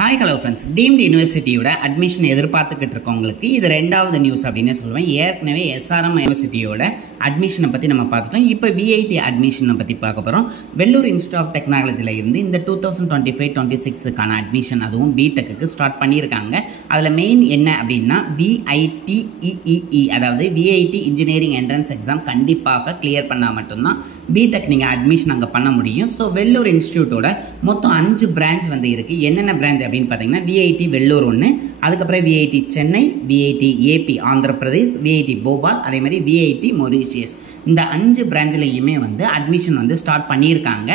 Hi hello friends, deemed யூனிவர்சிட்டியோட admission எதிர்பார்த்துக்கிட்டு இருக்கவங்களுக்கு இது ரெண்டாவது நியூஸ் அப்படின்னு சொல்லுவேன். ஏற்கனவே எஸ்ஆர்எம் யூனிவர்சிட்டியோட அட்மிஷனை பற்றி நம்ம பார்த்துட்டோம். இப்போ விஐடி அட்மிஷனை பற்றி பார்க்க போகிறோம். வெள்ளூர் இன்ஸ்டியூட் ஆஃப் டெக்னாலஜியில் இருந்து இந்த 2025-26க்கான அட்மிஷன் அதுவும் பிடெக்கு ஸ்டார்ட் பண்ணியிருக்காங்க. அதில் மெயின் என்ன அப்படின்னா விஐடிஇஇஇ, அதாவது விஐடி இன்ஜினியரிங் என்ட்ரன்ஸ் எக்ஸாம் கண்டிப்பாக கிளியர் பண்ணால் மட்டும்தான் பிடெக் நீங்கள் அட்மிஷன் அங்கே பண்ண முடியும். ஸோ வெள்ளூர் இன்ஸ்டியூட்டோட மொத்தம் 5 பிரான்ச் வந்து இருக்குது. என்னென்ன பிரான்ச் அப்படின்னு பார்த்தீங்கன்னா விஐடி வெள்ளூர் ஒன்று, அதுக்கப்புறம் VIT Chennai, VIT AP Andhra Pradesh, VIT Bhopal, அதே மாதிரி விஐடி மொரீஷியஸ். இந்த 5 பிரான்ச்லையுமே வந்து அட்மிஷன் வந்து ஸ்டார்ட் பண்ணியிருக்காங்க.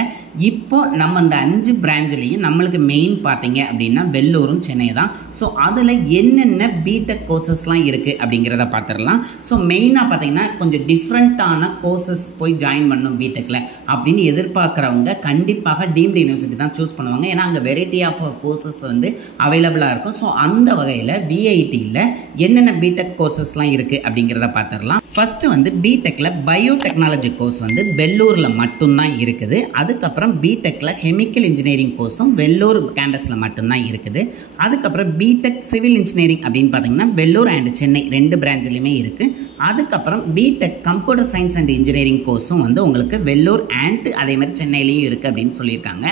இப்போ நம்ம இந்த 5 பிரான்ச்லையும் நம்மளுக்கு மெயின் பார்த்தீங்க அப்படின்னா வெள்ளூரும் சென்னை தான். ஸோ அதில் என்னென்ன பிடெக் கோர்சஸ்லாம் இருக்குது அப்படிங்கிறத பார்த்துடலாம். ஸோ மெயினாக பார்த்தீங்கன்னா கொஞ்சம் டிஃப்ரெண்ட்டான கோர்சஸ் போய் ஜாயின் பண்ணணும் பிடெக்கில் அப்படின்னு எதிர்பார்க்குறவங்க கண்டிப்பாக டீம்டு யூனிவர்சிட்டி தான் சூஸ் பண்ணுவாங்க. ஏன்னா அங்கே வெரைட்டி ஆஃப் கோர்சஸ் வந்து அவைலபிளாக இருக்கும். ஸோ அந்த வகையில் விஐடியில் என்னென்ன பிடெக் கோர்சஸ்லாம் இருக்குது அப்படிங்கிறத பார்த்துடலாம். ஃபஸ்ட்டு வந்து பிடெக்கில் பயோடெக்னாலஜி கோர்ஸ் வந்து வெள்ளூரில் மட்டும்தான் இருக்குது. அதுக்கப்புறம் பிடெக்கில் கெமிக்கல் இன்ஜினியரிங் கோர்ஸும் வெள்ளூர் கேம்பஸில் மட்டும்தான் இருக்குது. அதுக்கப்புறம் பிடெக் சிவில் இன்ஜினியரிங் அப்படின்னு பார்த்தீங்கன்னா வெள்ளூர் அண்ட் சென்னை 2 பிரான்ச்லையுமே இருக்குது. அதுக்கப்புறம் BTech computer science and engineering கோர்ஸும் வந்து உங்களுக்கு வெள்ளூர் அண்ட் அதே மாதிரி சென்னையிலையும் இருக்குது அப்படின்னு சொல்லியிருக்காங்க.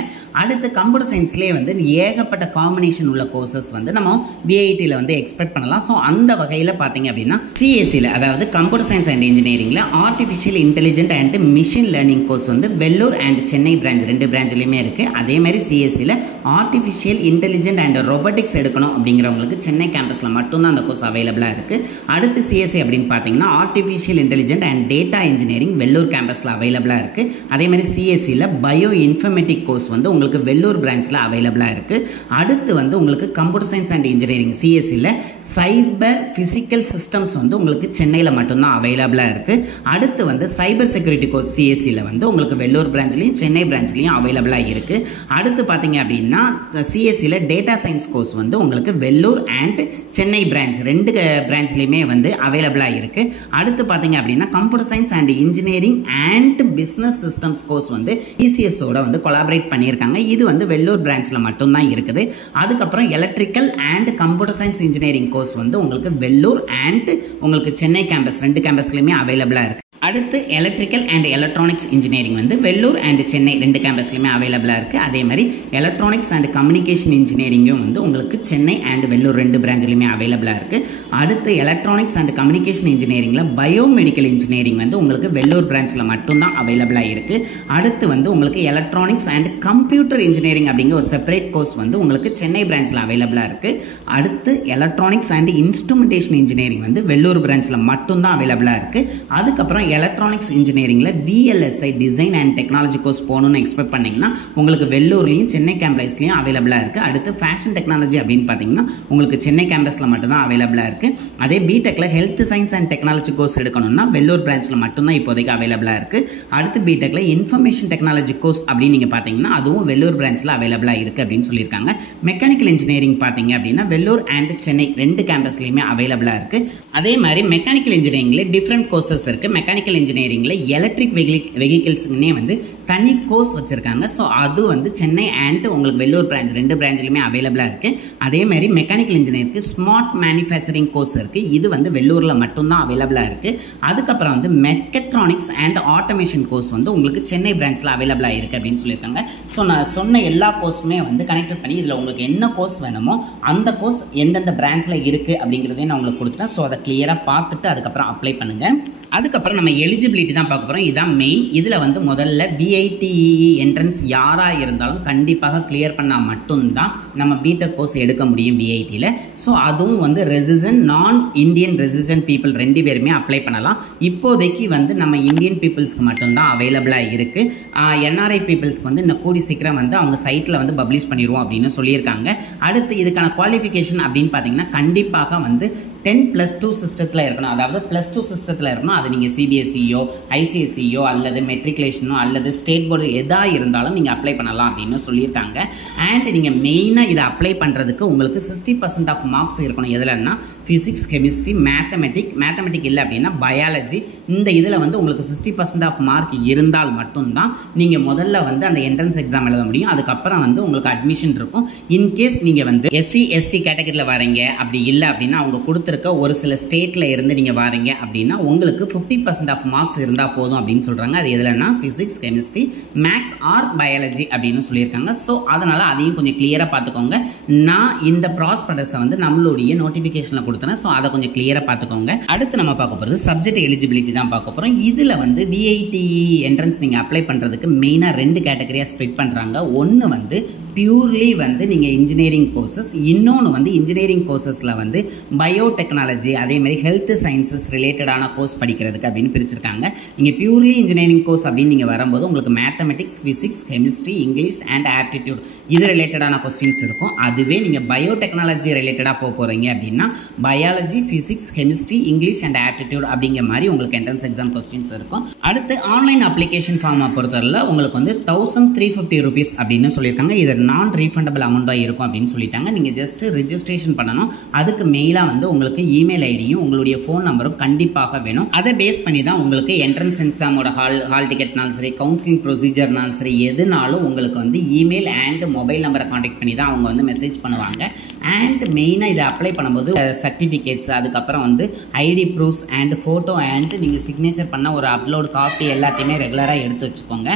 அடுத்து கம்ப்யூட்டர் சயின்ஸ்லேயே வந்து ஏகப்பட்ட காம்பினேஷன் உள்ள கோர்சஸ் வந்து நம்ம விஐடியில் வந்து எக்ஸ்பெக்ட் பண்ணலாம். ஸோ அந்த வகையில் பார்த்தீங்க அப்படின்னா சிஎஸ்சியில், அதாவது கம்ப்யூட்டர் சயின்ஸ் அண்ட் இன்ஜினியரிங்கில் artificial intelligent and machine learning course வந்து வெள்ளூர் அண்ட் சென்னை பிரான்ச் 2 பிரான்ச்லையுமே இருக்குது. அதே மாதிரி சிஎஸ்சியில் ஆர்டிஃபிஷியல் இன்டெலிஜென்ட் அண்ட் ரொபோட்டிக்ஸ் எடுக்கணும் அப்படிங்கிறவங்களுக்கு சென்னை கேம்பஸில் மட்டும்தான் அந்த கோர்ஸ் அவைலபிளாக இருக்குது. அடுத்து சிஎஸ்சி அப்படின்னு பார்த்தீங்கன்னா artificial intelligent and data engineering Vellore கேம்பஸில் அவைலபிளாக இருக்குது. அதே மாதிரி சிஎஸ்சியில் பயோ இன்ஃபர்மேட்டிக் கோர்ஸ் வந்து உங்களுக்கு வெள்ளூர் பிரான்ச்சில் அவைலபிளாக இருக்குது. அடுத்து வந்து உங்களுக்கு கம்ப்யூட்டர் சயின்ஸ் அண்ட் இன்ஜினியரிங் சிஎஸ்சியில் சைபர் ஃபிசிக்கல் சிஸ்டம்ஸ் வந்து உங்களுக்கு சென்னையில் மட்டும்தான் அவைலபிளாக இருக்குது. அடுத்து வந்து சைபர் செக்யூரிட்டி கோர்ஸ் சிஎஸ்சியில் வந்து உங்களுக்கு வெள்ளூர் பிரான்ச்லையும் சென்னை பிரான்ச்லையும் அவைலபிளாக இருக்குது. அடுத்து பார்த்தீங்க அப்படின்னா சிஎஸ்சியில் டேட்டா சயின்ஸ் கோர்ஸ் வந்து உங்களுக்கு வெள்ளூர் அண்ட் சென்னை பிரான்ச் 2 பிரான்ச்லையுமே வந்து அவைலபிளாக இருக்குது. அடுத்து பார்த்தீங்க அப்படின்னா computer science and engineering and business systems course வந்து இசிஎஸோட வந்து கொலாபரேட் பண்ணியிருக்காங்க. இது வந்து வெள்ளூர் பிரான்ச்சில் மட்டும்தான் இருக்குது. அதுக்கப்புறம் electrical and computer science engineering course வந்து உங்களுக்கு வெள்ளூர் அண்ட் உங்களுக்கு சென்னை கேம்பஸ் 2 கேம்பஸ்லையுமே அவைலபிளாக இருக்குது. அடுத்து எலக்ட்ரிக்கல் அண்ட் எலக்ட்ரானிக்ஸ் இன்ஜினியரிங் வந்து வெள்ளூர் அண்ட் சென்னை 2 கேம்பஸ்லையுமே அவைலபிளாக இருக்குது. அதே மாதிரி எலக்ட்ரானிக்ஸ் அண்ட் கம்யூனிகேஷன் இன்ஜினியரிங்கும் வந்து உங்களுக்கு சென்னை அண்ட் வெள்ளூர் 2 பிரான்ச்லையுமே அவைலபிளாக இருக்குது. அடுத்து எலக்ட்ரானிக்ஸ் அண்ட் கம்யூனிகேஷன் இன்ஜினியரிங்கில் பயோமெடிக்கல் இன்ஜினியரிங் வந்து உங்களுக்கு வெள்ளூர் பிரான்ச்சில் மட்டும்தான் அவைலபிளாக இருக்குது. அடுத்து வந்து உங்களுக்கு எலக்ட்ரானிக்ஸ் அண்ட் கம்ப்யூட்டர் இன்ஜினியரிங் அப்படிங்கிற ஒரு செப்பரேட் கோர்ஸ் வந்து உங்களுக்கு சென்னை பிரான்ச்சில் அவைலபிளாக இருக்குது. அடுத்து எலக்ட்ரானிக்ஸ் அண்ட் இன்ஸ்ட்ருமெண்டேஷன் இன்ஜினியரிங் வந்து வெள்ளூர் பிரான்ச்சில் மட்டும்தான் அவைலபிளாக இருக்குது. அதுக்கப்புறம் எலக்ட்ரானிக்ஸ் இன்ஜினியரிங்கில் VLSI design and technology course போகணும்னு எக்ஸ்பெக்ட் பண்ணிங்கன்னா உங்களுக்கு வெள்ளூர்லையும் சென்னை கேம்பஸ்லையும் அவைலபிளாக இருக்குது. அடுத்து ஃபேஷன் டெக்னாலஜி அப்படின்னு பார்த்தீங்கன்னா உங்களுக்கு சென்னை கேம்பஸில் மட்டும்தான் அவைலபிளாக இருக்குது. அதே பிடெக்கில் health science and technology course எடுக்கணும்னா வெள்ளூர் பிரான்ச்சில் மட்டும்தான் இப்போதைக்கு அவைலபிளாக இருக்குது. அடுத்து பிடெக்கில் இன்ஃபர்மேஷன் டெக்னாலஜி கோர்ஸ் அப்படின்னு நீங்கள் பார்த்தீங்கன்னா அதுவும் வெள்ளூர் பிரான்ச்சில் அவைலபிளாக இருக்குது அப்படின்னு சொல்லியிருக்காங்க. மெக்கானிக்கல் இன்ஜினியரிங் பார்த்தீங்க அப்படின்னா வெள்ளூர் அண்ட் சென்னை 2 கேம்பஸ்லையுமே அவைலபிளாக இருக்குது. அதே மாதிரி மெக்கானிக்கல் இன்ஜினியரிங்கில் டிஃப்ரெண்ட் கோர்சஸ் இருக்குது. மெக்கானிக்கல் இன்ஜினியரிங்கில் எலக்ட்ரிக் வெஹிக்கிள்ஸுக்குன்னே வந்து தனி கோர்ஸ் வச்சுருக்காங்க. ஸோ அது வந்து சென்னை அண்ட் உங்களுக்கு வெள்ளூர் பிரான்ச் 2 பிரான்ச்லையுமே அவைலபிளாக இருக்குது. அதே மாதிரி மெக்கானிக்கல் இன்ஜினியருக்கு ஸ்மார்ட் மேனுஃபேக்சரிங் கோர்ஸ் இருக்குது. இது வந்து வெள்ளூரில் மட்டும்தான் அவைலபிளாக இருக்குது. அதுக்கப்புறம் வந்து மெக்கட்ரானிக்ஸ் அண்ட் ஆட்டோமேஷன் கோர்ஸ் வந்து உங்களுக்கு சென்னை பிரான்ச்சில் அவைலபிளாக இருக்குது அப்படின்னு சொல்லியிருக்காங்க. ஸோ நான் சொன்ன எல்லா கோர்ஸுமே வந்து கனெக்ட் பண்ணி இதில் உங்களுக்கு என்ன கோர்ஸ் வேணுமோ அந்த கோர்ஸ் எந்தெந்த பிரான்ச்சில் இருக்குது அப்படிங்கிறதையும் நான் உங்களுக்கு கொடுத்துட்டேன். ஸோ அதை கிளியராக பார்த்துட்டு அதுக்கப்புறம் அப்ளை பண்ணுங்கள். அதுக்கப்புறம் நம்ம எலிஜிபிலிட்டி தான் பார்க்க போகிறோம். இதுதான் மெயின். இதில் வந்து முதல்ல விஐடிஇஇ என்ட்ரன்ஸ் யாராக இருந்தாலும் கண்டிப்பாக கிளியர் பண்ணால் மட்டும்தான் நம்ம பிடெக் கோர்ஸ் எடுக்க முடியும் விஐடியில். ஸோ அதுவும் வந்து ரெசிடென்ட் நான் இந்தியன் ரெசிடென்ட் பீப்புள் 2 பேருமே அப்ளை பண்ணலாம். இப்போதைக்கு வந்து நம்ம இந்தியன் பீப்புள்ஸ்க்கு மட்டும்தான் அவைலபிளாக இருக்குது. என்ஆர்ஐ பீப்புள்ஸ்க்கு வந்து இன்னும் கூடி சீக்கிரம் வந்து அவங்க சைட்டில் வந்து பப்ளிஷ் பண்ணிடுவோம் அப்படின்னு சொல்லியிருக்காங்க. அடுத்து இதுக்கான குவாலிஃபிகேஷன் அப்படின்னு பார்த்தீங்கன்னா கண்டிப்பாக வந்து 10+2 சிஸ்டத்தில் இருக்கணும், அதாவது +2 சிஸ்டத்தில் இருக்கணும். அது நீங்கள் சிபிஎஸ்சியோ ஐசிஎஸ்சியோ அல்லது மெட்ரிகுலேஷனோ அல்லது ஸ்டேட் போர்டு எதாக இருந்தாலும் நீங்கள் அப்ளை பண்ணலாம் அப்படின்னு சொல்லியிருக்காங்க. அண்ட் நீங்கள் மெயினாக இதை அப்ளை பண்ணுறதுக்கு உங்களுக்கு 60% ஆஃப் மார்க்ஸ் இருக்கணும். எதுலன்னா ஃபிசிக்ஸ், கெமிஸ்ட்ரி, மேத்தமெட்டிக் இல்லை அப்படின்னா பயாலஜி. இந்த இதில் வந்து உங்களுக்கு 60% ஆஃப் மார்க் இருந்தால் மட்டும்தான் நீங்கள் முதல்ல வந்து அந்த என்ட்ரன்ஸ் எக்ஸாம் எழுத முடியும். அதுக்கப்புறம் வந்து உங்களுக்கு அட்மிஷன் இருக்கும். இன்கேஸ் நீங்கள் வந்து எஸ்சி எஸ்டி கேட்டகரியில் வரீங்க, அப்படி இல்லை அப்படின்னா அவங்க கொடுத்துருக்க ஒரு சில ஸ்டேட்டில் இருந்து நீங்கள் வரீங்க அப்படின்னா உங்களுக்கு 50% ஆஃப் மார்க்ஸ் இருந்தால் போதும் அப்படின்னு சொல்கிறாங்க. அது எதுலன்னா physics, chemistry, maths or biology அப்படின்னு சொல்லியிருக்காங்க. ஸோ அதனால் அதையும் கொஞ்சம் கிளியராக பார்த்துக்கோங்க. நான் இந்த ப்ராஸ்பெக்டஸை வந்து நம்மளுடைய நோட்டிஃபிகேஷனில் கொடுத்தேன். ஸோ அதை கொஞ்சம் கிளியராக பார்த்துக்கோங்க. அடுத்து நம்ம பார்க்க போகிறது சப்ஜெக்ட் எலிஜிபிலிட்டி தான் பார்க்க போகிறோம். இதில் வந்து விஐடி என்ட்ரன்ஸ் நீங்கள் அப்ளை பண்ணுறதுக்கு மெயினாக 2 கேட்டகரியாக ஸ்ப்ளிட் பண்ணுறாங்க. ஒன்று வந்து பியூர்லி வந்து நீங்கள் இன்ஜினியரிங் கோர்சஸ், இன்னொன்று வந்து இன்ஜினியரிங் கோர்சஸில் வந்து பயோடெக்னாலஜி அதேமாதிரி ஹெல்த் சயின்சஸ் ரிலேட்டடான கோர்ஸ் படிக்கிறதுக்கு அப்படின்னு பிரிச்சிருக்காங்க. நீங்கள் பியூர்லி இன்ஜினியரிங் கோர்ஸ் அப்படின்னு நீங்கள் வரும்போது உங்களுக்கு mathematics, physics, chemistry, English and aptitude இது ரிலேட்டடான கொஸ்டின்ஸ் இருக்கும். அதுவே நீங்கள் பயோடெக்னாலஜி ரிலேட்டடாக போக போகிறீங்க அப்படின்னா biology, physics, chemistry, English and aptitude அப்படிங்கிற மாதிரி உங்களுக்கு என்ட்ரன்ஸ் எக்ஸாம் கொஸ்டின்ஸ் இருக்கும். அடுத்து ஆன்லைன் அப்ளிகேஷன் ஃபார்மை பொறுத்தவரை உங்களுக்கு வந்து 1350 rupees அப்படின்னு சொல்லியிருக்காங்க. இது நான் ரீஃபண்டபிள் அமௌண்ட்டாக இருக்கும் அப்படின்னு சொல்லிட்டாங்க. நீங்கள் ஜஸ்ட் ரிஜிஸ்ட்ரேஷன் பண்ணணும். அதுக்கு மெயிலாக வந்து உங்களுக்கு இமெயில் ஐடியும் உங்களுடைய ஃபோன் நம்பரும் கண்டிப்பாக வேணும். அதை பேஸ் பண்ணி தான் உங்களுக்கு என்ட்ரன்ஸ் எக்ஸாமோட ஹால் டிக்கெட்னாலும் சரி, கவுன்சிலிங் ப்ரொசீஜர்னாலும் சரி, எதுனாலும் உங்களுக்கு வந்து இமெயில் அண்ட் மொபைல் நம்பரை காண்டாக்ட் பண்ணி தான் அவங்க வந்து மெசேஜ் பண்ணுவாங்க. அண்ட் மெயினாக இதை அப்ளை பண்ணும்போது சர்டிஃபிகேட்ஸ், அதுக்கப்புறம் வந்து ID proofs and photo and நீங்கள் சிக்னேச்சர் பண்ண ஒரு அப்லோட் காப்பி எல்லாத்தையுமே ரெகுலராக எடுத்து வச்சுக்கோங்க.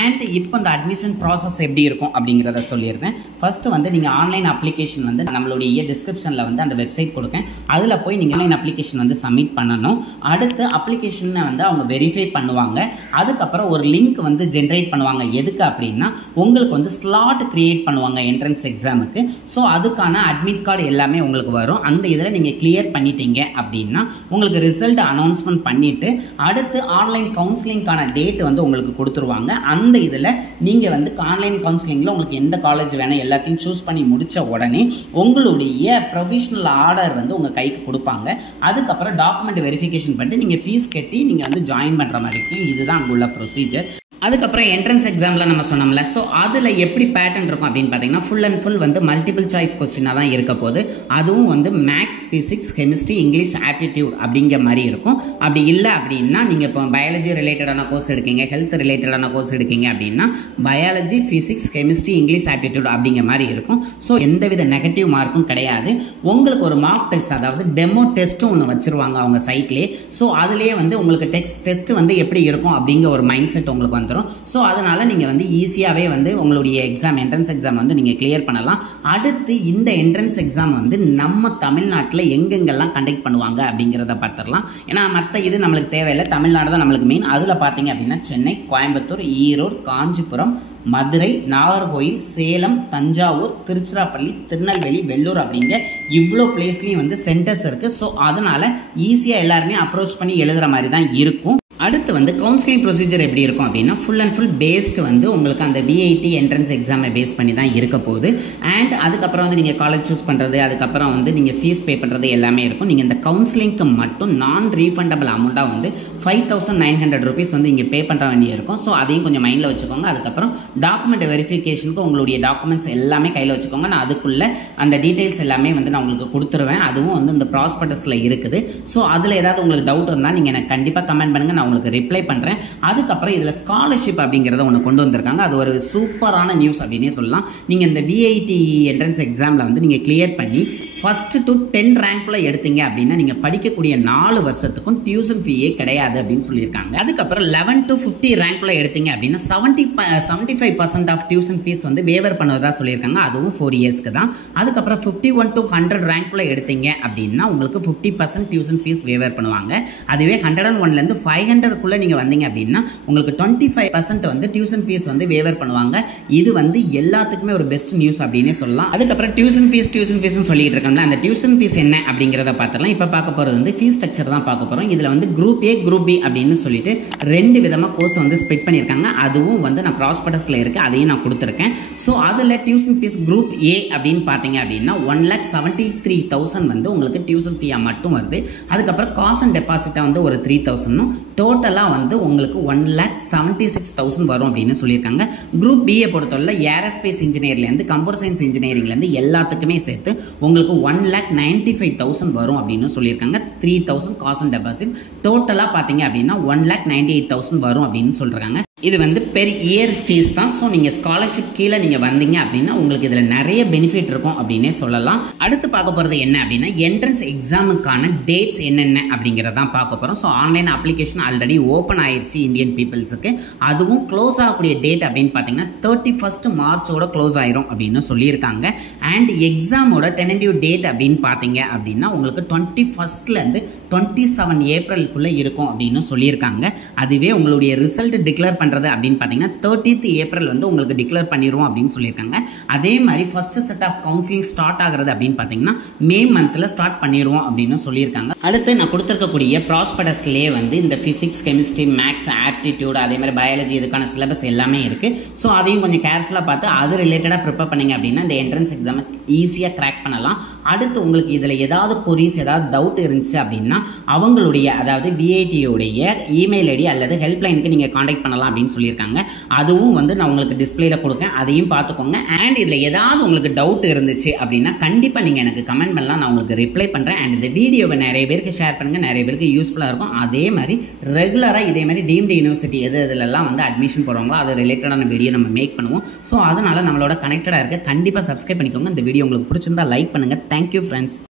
அண்ட் இப்போ இந்த அட்மிஷன் ப்ராசஸ் எப்படி இருக்கும் அப்படிங்கிறத சொல்லியிருந்தேன். ஃபஸ்ட்டு வந்து நீங்கள் ஆன்லைன் அப்ளிகேஷன் வந்து நம்மளுடைய டிஸ்கிரிப்ஷனில் வந்து அந்த வெப்சைட் கொடுக்கேன். அதில் போய் நீங்கள் ஆன்லைன் அப்ளிகேஷன் வந்து சப்மிட் பண்ணணும். அடுத்து அப்ளிகேஷனை வந்து அவங்க வெரிஃபை பண்ணுவாங்க. அதுக்கப்புறம் ஒரு லிங்க் வந்து ஜென்ரேட் பண்ணுவாங்க. எதுக்கு அப்படின்னா உங்களுக்கு வந்து ஸ்லாட் கிரியேட் பண்ணுவாங்க என்ட்ரன்ஸ் எக்ஸாமுக்கு. ஸோ அதுக்கான அட்மிட் கார்டு எல்லாமே உங்களுக்கு வரும். அந்த இதில் நீங்கள் கிளியர் பண்ணிட்டீங்க அப்படின்னா உங்களுக்கு ரிசல்ட் அனௌன்ஸ்மெண்ட் பண்ணிவிட்டு அடுத்து ஆன்லைன் கவுன்சிலிங்கான டேட் வந்து உங்களுக்கு கொடுத்துருவாங்க. அந்த இதில் நீங்கள் வந்து ஆன்லைன் கவுன்சிலிங்கில் உங்களுக்கு எந்த காலேஜ் வேணும் எல்லாத்தையும் சூஸ் பண்ணி முடித்த உடனே உங்களுடைய ப்ரொவிஷனல் ஆர்டர் வந்து உங்கள் கைக்கு கொடுப்பாங்க. அதுக்கப்புறம் டாக்குமெண்ட் வெரிஃபிகேஷன் பண்ணிட்டு நீங்கள் ஃபீஸ் கட்டி நீங்கள் வந்து ஜாயின் பண்ணுற மாதிரி இருக்கும். இதுதான் அங்கே உள்ள ப்ரொசீஜர். அதுக்கப்புறம் என்ட்ரன்ஸ் எக்ஸாமில் நம்ம சொன்னோம்ல, ஸோ அதில் எப்படி பேட்டர்ன் இருக்கும் அப்படின்னு பார்த்தீங்கன்னா ஃபுல் அண்ட் ஃபுல் வந்து மல்டிபிள் சாய்ஸ் கொஸ்டினாக தான் இருக்க போது. அதுவும் வந்து maths, physics, chemistry, English, aptitude அப்படிங்கிற மாதிரி இருக்கும். அப்படி இல்லை அப்படின்னா நீங்கள் இப்போ பயாலஜி ரிலேட்டடான கோர்ஸ் எடுக்கீங்க, ஹெல்த் ரிலேட்டடான கோர்ஸ் எடுக்கீங்க அப்படின்னா biology, physics, chemistry, English, aptitude அப்படிங்கிற மாதிரி இருக்கும். ஸோ எந்தவித நெகட்டிவ் மார்க்கும் கிடையாது. உங்களுக்கு ஒரு மார்க் டெஸ்ட், அதாவது டெமோ டெஸ்ட்டும் ஒன்று வச்சுருவாங்க அவங்க சைட்லேயே. ஸோ அதுலேயே வந்து உங்களுக்கு டெஸ்ட் வந்து எப்படி இருக்கும் அப்படிங்கிற ஒரு மைண்ட் செட் உங்களுக்கு வந்து. ஸோ அதனால நீங்கள் வந்து ஈஸியாகவே வந்து உங்களுடைய எக்ஸாம் என்ட்ரன்ஸ் எக்ஸாம் வந்து நீங்கள் கிளியர் பண்ணலாம். அடுத்து இந்த என்ட்ரன்ஸ் எக்ஸாம் வந்து நம்ம தமிழ்நாட்டில் எங்கெங்கெல்லாம் கண்டக்ட் பண்ணுவாங்க அப்படிங்கிறத பார்த்துடலாம். ஏன்னா மற்ற இது நம்மளுக்கு தேவையில்லை, தமிழ்நாடு தான் நம்மளுக்கு மெயின். அதில் பார்த்தீங்க அப்படின்னா சென்னை, கோயம்புத்தூர், ஈரோடு, காஞ்சிபுரம், மதுரை, நாகர்கோயில், சேலம், தஞ்சாவூர், திருச்சிராப்பள்ளி, திருநெல்வேலி, வெள்ளூர் அப்படிங்க இவ்வளோ பிளேஸ்லேயும் வந்து சென்டர்ஸ் இருக்குது. ஸோ அதனால் ஈஸியாக எல்லாருமே அப்ரோச் பண்ணி எழுதுகிற மாதிரி தான் இருக்கும். அடுத்து வந்து கவுன்சிலிங் ப்ரொசீஜர் எப்படி இருக்கும் அப்படின்னா ஃபுல் அண்ட் ஃபுல் பேஸ்டு வந்து உங்களுக்கு அந்த விஐடி என்ட்ரன்ஸ் எக்ஸாமை பேஸ் பண்ணி தான் இருக்க போகுது. அண்ட் அதுக்கப்புறம் வந்து நீங்கள் காலேஜ் சூஸ் பண்ணுறது, அதுக்கப்புறம் வந்து நீங்கள் ஃபீஸ் பே பண்ணுறது எல்லாமே இருக்கும். நீங்கள் இந்த கவுன்சிலிங்க்கு மட்டும் நான் ரீஃபண்டபிள் அமௌண்ட்டாக வந்து 5900 rupees வந்து இங்கே பே பண்ணுற வேண்டிய இருக்கும். ஸோ அதையும் கொஞ்சம் மைண்டில் வச்சுக்கோங்க. அதுக்கப்புறம் டாக்குமெண்ட் வெரிஃபிகேஷனுக்கு உங்களுடைய டாக்குமெண்ட்ஸ் எல்லாமே கையில் வச்சுக்கோங்க. நான் அதுக்குள்ளே அந்த டீட்டெயில்ஸ் எல்லாமே வந்து நான் உங்களுக்கு கொடுத்துருவேன். அதுவும் வந்து இந்த ப்ராஸ்பெக்டஸில் இருக்குது. ஸோ அதில் ஏதாவது உங்களுக்கு டவுட் இருந்தால் நீங்கள் எனக்கு கண்டிப்பாக கமெண்ட் பண்ணுங்கள், நான் உங்களுக்கு ரிப்ளை பண்ணுறேன். அதுக்கப்புறம் இதில் ஸ்காலர்ஷிப் அப்படிங்கிறத ஒன்று கொண்டு வந்திருக்காங்க. அது ஒரு சூப்பரான நியூஸ் அப்படின்னே சொல்லலாம். நீங்கள் இந்த விஐடி என்ட்ரன்ஸ் எக்ஸாமில் வந்து நீங்கள் கிளியர் பண்ணி ஃபஸ்ட்டு டு 10 ரேங்க்ல எடுத்தீங்க அப்படின்னா நீங்கள் படிக்கக்கூடிய 4 வருஷத்துக்கும் டியூஷன் ஃபீயே கிடையாது அப்படின்னு சொல்லியிருக்காங்க. அதுக்கப்புறம் 11 to 50 ரேங்க்ல எடுத்தீங்க அப்படின்னா 75% ஆஃப் டியூஷன் ஃபீஸ் வந்து வேவர் பண்ணுவதா சொல்லியிருக்காங்க. அதுவும் 4 இயர்ஸ்க்கு தான். அதுக்கப்புறம் 51 to 100 ரேங்க்ல எடுத்தீங்க அப்படின்னா உங்களுக்கு 50% டியூஷன் ஃபீஸ் வேவர் பண்ணுவாங்க. அதுவே 101லேருந்து 500 ரிமைண்டருக்குள்ளே நீங்கள் வந்தீங்க அப்படின்னா உங்களுக்கு 25% வந்து டியூஷன் ஃபீஸ் வந்து வேவர் பண்ணுவாங்க. இது வந்து எல்லாத்துக்குமே ஒரு பெஸ்ட் நியூஸ் அப்படின்னே சொல்லலாம். அதுக்கப்புறம் டியூஷன் ஃபீஸ்னு சொல்லிட்டு இருக்கோம்ல, அந்த டியூஷன் ஃபீஸ் என்ன அப்படிங்கிறத பார்த்துலாம். இப்போ பார்க்க போகிறது வந்து ஃபீஸ் ஸ்ட்ரக்சர் தான் பார்க்க போகிறோம். இதில் வந்து குரூப் ஏ குரூப் பி அப்படின்னு சொல்லிட்டு 2 விதமாக கோர்ஸ் வந்து ஸ்ப்ளிட் பண்ணியிருக்காங்க. அதுவும் வந்து நான் ப்ராஸ்பெக்டஸில் இருக்குது, அதையும் நான் கொடுத்துருக்கேன். ஸோ அதில் டியூஷன் ஃபீஸ் குரூப் ஏ அப்படின்னு பார்த்தீங்க அப்படின்னா 1,73,000 வந்து உங்களுக்கு டியூஷன் ஃபீயாக மட்டும் வருது. அதுக்கப்புறம் காசு அண்ட் டெபாசிட்டாக வந்து ஒரு 3,000, டோட்டலாக வந்து உங்களுக்கு 1,76,000 வரும் அப்படின்னு சொல்லியிருக்காங்க. குரூப் பிஏ பொறுத்தவரை ஏரோஸ்பேஸ் இன்ஜினியர்லேருந்து கம்ப்யூட்டர் சயின்ஸ் இன்ஜினியரிங்லேருந்து எல்லாத்துக்குமே சேர்த்து உங்களுக்கு 1,95,000 வரும் அப்படின்னு சொல்லியிருக்காங்க. 3,000 காசு அண்ட் டெபாசிட், டோட்டலாக பார்த்தீங்க அப்படின்னா 1,98,000 வரும் அப்படின்னு சொல்கிறாங்க. இது வந்து பெர் இயர் ஃபீஸ் தான். ஸோ நீங்கள் ஸ்காலர்ஷிப் கீழே நீங்கள் வந்தீங்க அப்படின்னா உங்களுக்கு இதில் நிறைய பெனிஃபிட் இருக்கும் அப்படின்னே சொல்லலாம். அடுத்து பார்க்க போகிறது என்ன அப்படின்னா என்ட்ரன்ஸ் எக்ஸாமுக்கான டேட்ஸ் என்னென்ன அப்படிங்கிறதான் பார்க்க போகிறோம். So online application already open ஆயிடுச்சு இந்தியன் பீப்புள்ஸுக்கு. அதுவும் க்ளோஸ் ஆகக்கூடிய டேட் அப்படின்னு பார்த்தீங்கன்னா 31 மார்ச்சோட க்ளோஸ் ஆயிரும் அப்படின்னு சொல்லியிருக்காங்க. அண்ட் எக்ஸாமோட டென்டேட்டிவ் டேட் அப்படின்னு பார்த்தீங்க அப்படின்னா உங்களுக்கு 21லேருந்து 27 ஏப்ரலுக்குள்ளே இருக்கும் அப்படின்னு சொல்லியிருக்காங்க. அதுவே உங்களுடைய ரிசல்ட் டிக்ளேர் அப்படின்னு பார்த்தீங்கன்னா 30th ஏப்ரல் வந்து உங்களுக்கு டிக்ளேர் பண்ணிடுவோம் அப்படின்னு சொல்லியிருக்காங்க. அதே மாதிரி first set of counselling start ஆகிறது அப்படின்னு பார்த்தீங்கன்னா மே மந்த்தில் ஸ்டார்ட் பண்ணிடுவோம் அப்படின்னு சொல்லியிருக்காங்க. அடுத்து நான் கொடுத்துருக்கக்கூடிய ப்ராஸ்பெக்டஸ்லேயே வந்து இந்த ஃபிசிக்ஸ், கெமிஸ்ட்ரி, மேக்ஸ், ஆப்டிடியூட், அதே மாதிரி பயாலஜி இதுக்கான சிலபஸ் எல்லாமே இருக்குது. ஸோ அதையும் கொஞ்சம் கேர்ஃபுல்லாக பார்த்து அது ரிலேட்டடாக ப்ரிப்பேர் பண்ணிங்க அப்படின்னா இந்த என்ட்ரன்ஸ் எக்ஸாமை ஈஸியாக கிராக் பண்ணலாம். அடுத்து உங்களுக்கு இதில் ஏதாவது கொரிஸ், ஏதாவது டவுட் இருந்துச்சு அப்படின்னா அவங்களுடைய அதாவது விஐடியோடைய இமெயில் ஐடி அல்லது ஹெல்ப்லைனுக்கு நீங்கள் காண்டாக்ட் பண்ணலாம் அப்படின்னு சொல்லியிருக்காங்க. அதுவும் வந்து நான் உங்களுக்கு டிஸ்பிளேல கொடுக்கேன், அதையும் பார்த்துக்கோங்க. அண்ட் இதில் ஏதாவது உங்களுக்கு டவுட் இருந்துச்சு அப்படின்னா கண்டிப்பாக நீங்கள் எனக்கு கமெண்ட் பண்ணலாம், நான் உங்களுக்கு ரிப்ளை பண்ணுறேன். அண்ட் இந்த வீடியோவை நிறைய பேருக்கு ஷேர் பண்ணுங்கள், நிறைய பேருக்கு யூஸ்ஃபுல்லாக இருக்கும். அதே மாதிரி ரெகுலராக இதே மாதிரி டீம்டு யூனிவர்சிட்டி எதுலெல்லாம் வந்து அட்மிஷன் போடுறாங்களோ அது ரிலேட்டடான வீடியோ நம்ம மேக் பண்ணுவோம். ஸோ அதனால் நம்மளோட கனெக்டடாக இருக்க கண்டிப்பாக சப்ஸ்கிரைப் பண்ணிக்கோங்க. இந்த வீடியோ உங்களுக்கு பிடிச்சிருந்தா லைக் பண்ணுங்கள். Thank you friends.